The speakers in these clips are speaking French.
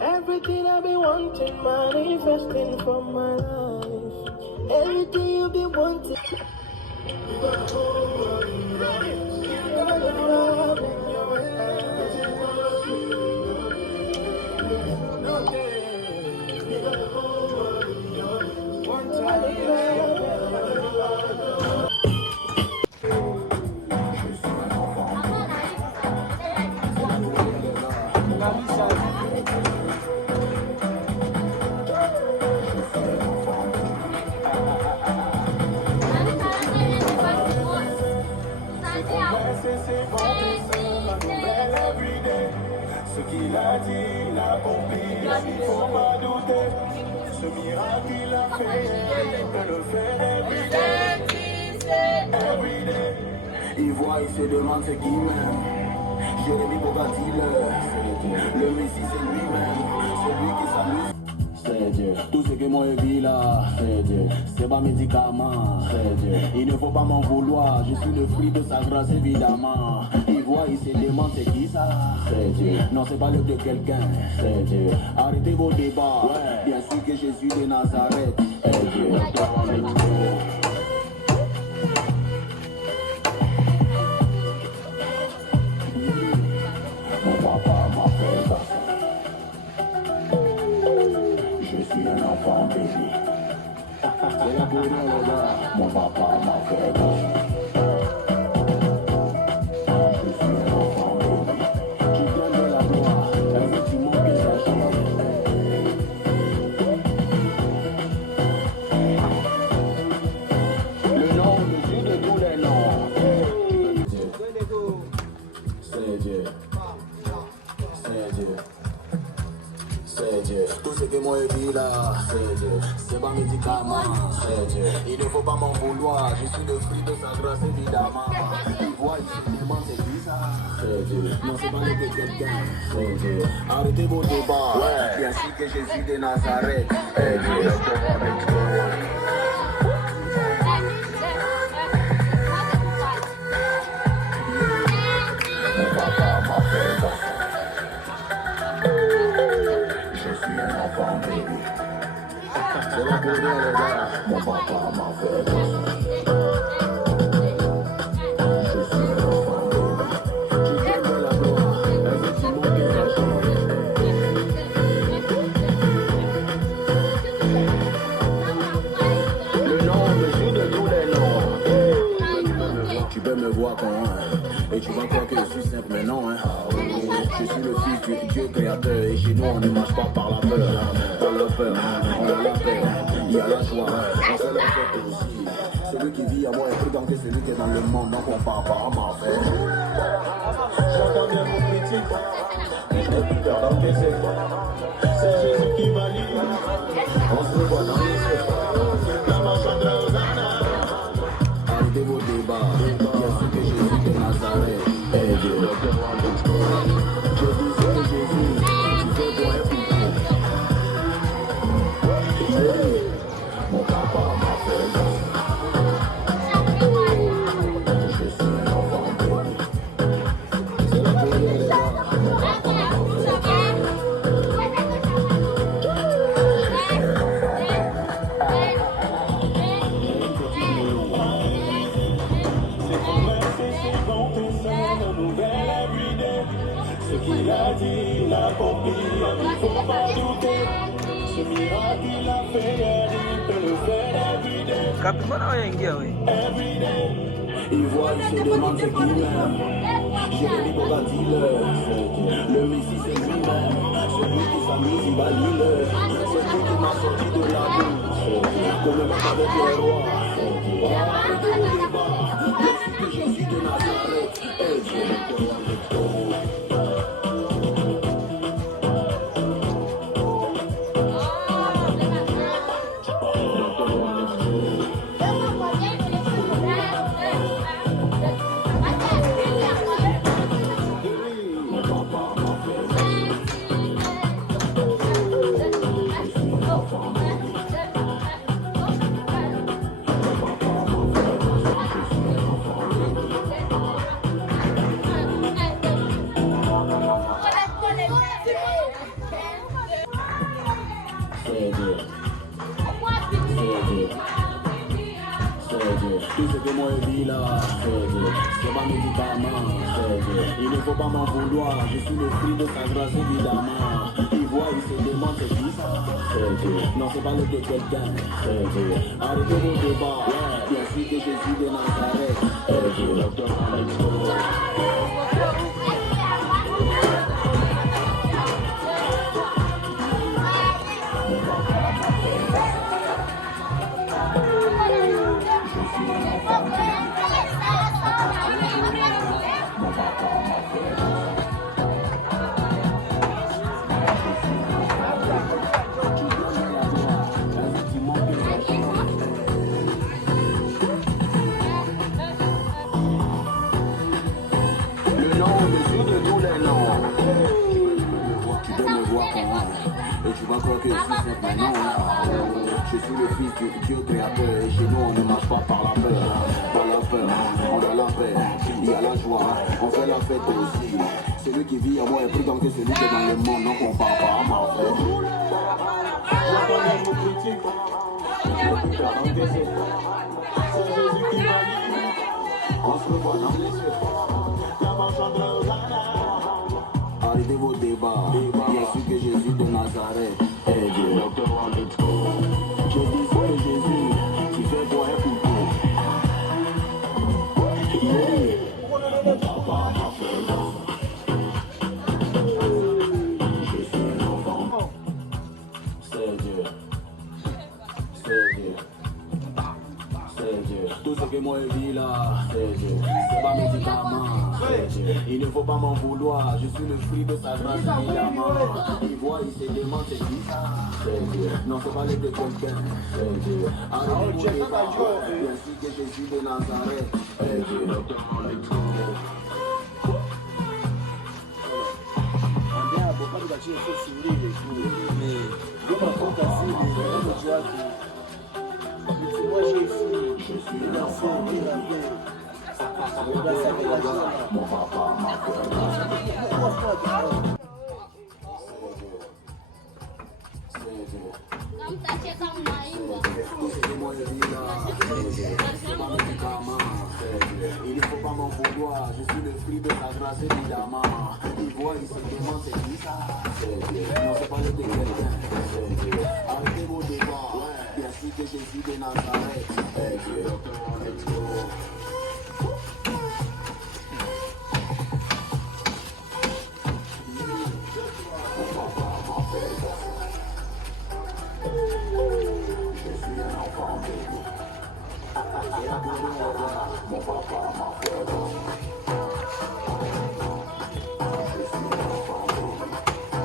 Everything I've been wanting, manifesting from my life. Everything you've been wanting. You got the whole world in your hands. You got the love in your hands. You got the whole world in your hands. One time. Ce qu'il a dit, il a accompli, il faut pas douter. Ce miracle il a fait, il peut le faire everyday. Il voit, il se demande ce qu'il m'aime. Jérémy Bogatti, le Messie c'est lui-même, celui qui s'amuse. C'est Dieu. Tout ce que moi je vis là, c'est Dieu. C'est pas médicament, c'est Dieu. Il ne faut pas m'en vouloir, je suis le fruit de sa grâce évidemment. Il voit, il se demande c'est qui ça, c'est Dieu. Non c'est pas l'œuvre de quelqu'un, c'est Dieu. Arrêtez vos débats, ouais. Bien sûr que Jésus de Nazareth est Dieu. Mon papa m'a fait ça. Je suis un enfant béni. C'est la bonne là. Mon papa m'a fait ça. Je suis un enfant béni. Qui donne la gloire. Effectivement que ça change. Le nom de Dieu de tous les noms. C'est Dieu. C'est Dieu. C'est Dieu. Tout ce que moi je vis là, c'est Dieu. C'est pas médicament, c'est Dieu. Il ne faut pas m'en vouloir, je suis le fruit de sa grâce évidemment. Il voit, il se demande c'est qui ça, c'est Dieu. Non c'est pas le que quelqu'un, c'est Dieu. Arrêtez vos débats, ouais. Bien sûr que Jésus de Nazareth est Dieu. Mon papa m'a fait ça. Je suis un enfant béni. C'est la bonne les gars. Mon papa m'a fait ça. Je suis un enfant béni. Tu donnes la gloire. Effectivement que ça change. Le nom mesure de tous les noms. Tu peux me voir quand et tu vas croire que je suis simple, mais non, hein. Je suis le fils du Dieu créateur et chez nous on ne marche pas par la peur. Dans la peur, on a la paix, il y a la joie, on se la fait aussi. Celui qui vit à moi est plus grand que celui qui est dans le monde, donc on part par ma fait. J'entends bien mon petit, c'est Jésus qui valide. On se voit dans les yeux, la marche de Hosanna. Arrêtez vos débats, bien sûr que Jésus de Nazareth est Dieu. Jésus c'est Jésus, tu fais bon et pour mon papa m'a fait ça. Je suis un enfant béni. C'est la bonne des gars, mon papa m'a fait ça. Ce qu'il a dit, il a accompli, il ne faut pas douter. Ce miracle il a fait, il peut le faire everyday. Everyday. Il voit, il se demande ce qu'il aime. Jérémy Bogatti, le Messie c'est lui-même. Celui qui s'amuse, il valide. Celui qui m'a sorti de la boue. Comme le mec avec les rois. Arrêtez le débat. Je suis que Jésus de Nazareth. Et Dieu. moi vie là, c'est pas médicament, il ne faut pas m'en vouloir, je suis le fruit de sa grâce évidemment. Il voit, il se demande c'est qui ça, non c'est pas le de quelqu'un, arrêtez vos débats, bien sûr que Jésus de Nazareth, docteur Alex. Tu vas croire que je suis simple maintenant, je suis le fils du Dieu créateur et chez nous on ne marche pas par la peur, on a la paix, il y a la joie, on fait la fête aussi. Celui qui vit en moi est plus grand que celui qui est dans le monde, non compare pas à ma fête. C'est Jésus qui m'a dit, on se revoit dans les cieux, la marche entre Hosanna. Arrêtez vos débats, bien sûr que Jésus de Nazareth est Dieu. Docteur Alex. Je dis c'est Jésus qui fait toi et pour toi. Mon papa m'a fait l'homme. Je suis un enfant. C'est Dieu. C'est Dieu. C'est Dieu. Tout ce que moi je vis là, c'est Dieu. C'est pas médicament. Il ne faut pas m'en vouloir, je suis le fruit de sa grâce évidemment. Il voit, il se demande c'est qui ça, c'est Dieu. Non c'est pas le de quelqu'un, c'est Dieu. Arrêtez vos débats, bien sûr que Jésus de Nazareth est Dieu. Andrea Bocado da Tia foi surreal mais Goma Conta assim, no teatro. Moi j'ai fui danser, Mon papa m'a fait il ne faut pas m'en vouloir, je suis le fruit de sa grâce évidemment. Il voit, il se demande c'est qui ça, non c'est pas le de quelqu'un, arrêtez vos débats, bien sûr que Jésus de Nazareth est Dieu. Mon papa m'a fait l'homme. Je suis un enfant béni.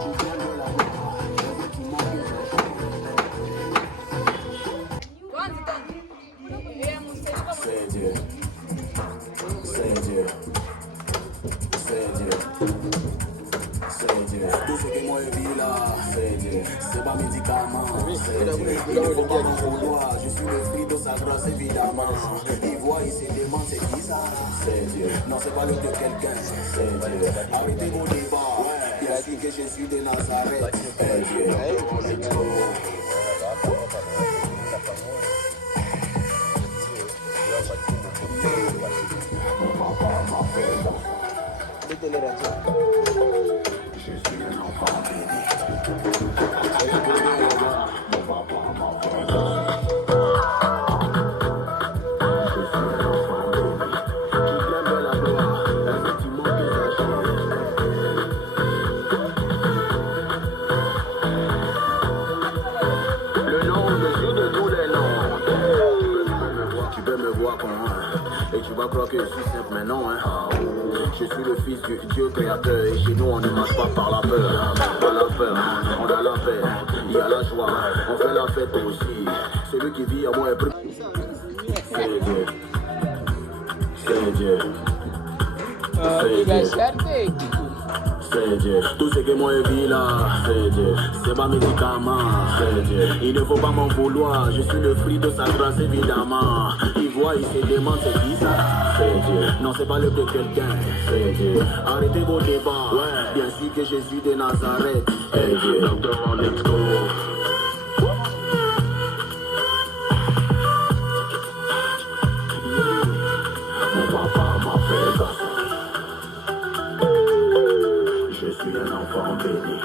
Tu viens de la gloire, effectivement que j'ai changé. C'est Dieu. C'est Dieu. C'est Dieu. C'est Dieu. Tout ce que moi je vis là, c'est Dieu. C'est pas médicament, c'est Dieu. Il ne faut pas m'en vouloir, je suis le fruit de sa grâce évidemment. Il voit, il se demande c'est qui ça, c'est Dieu. Non c'est pas le de quelqu'un, c'est Dieu. Arrêtez vos débats, bien sûr que Jésus de Nazareth est Dieu. Mon papa m'a fait l'homme. Je suis un enfant béni. Mon papa m'a fait l'homme. Je suis un enfant béni. Qui vient de la gloire, effectivement que j'ai changé. Le nom au-dessus de tous les noms. Tu peux me voir comment, et tu vas croire que je suis simple, mais non, je suis le fils du Dieu créateur et chez nous on ne marche pas par la peur. Par la peur, on a la paix, il y a la joie, on fait la fête aussi. Celui qui vit en moi est plus. C'est Dieu. C'est Dieu. C'est Dieu. C'est Dieu. Tout ce que moi je vis là, c'est Dieu. C'est pas médicament, c'est Dieu. Il ne faut pas m'en vouloir, je suis le fruit de sa grâce évidemment. Il voit, il se demande c'est qui ça, c'est Dieu. Non c'est pas le de quelqu'un, c'est Dieu. Arrêtez vos débats, bien sûr que Jésus de Nazareth est Dieu. Docteur, let's go. suis un enfant béni.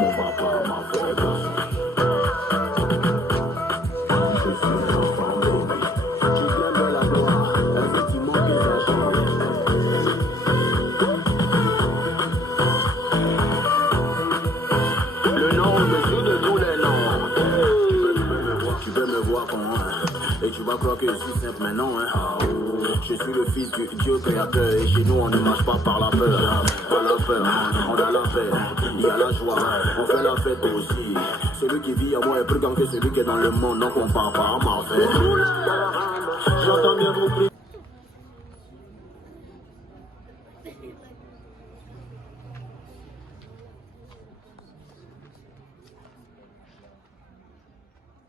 Mon papa m'a fait grâce. Je suis un enfant béni. Tu viens de la gloire, effectivement que ça change. Le nom au-dessus de tous les noms. Tu veux me voir comment, et tu vas croire que je suis simple maintenant, hein. Je suis le fils du Dieu créateur, et chez nous on ne marche pas par la peur. Pas la peur, on a la paix, il y a la joie, on fait la fête aussi. Celui qui vit à moi est plus grand que celui qui est dans le monde, donc on part pas à ma fête. J'entends bien vos prières.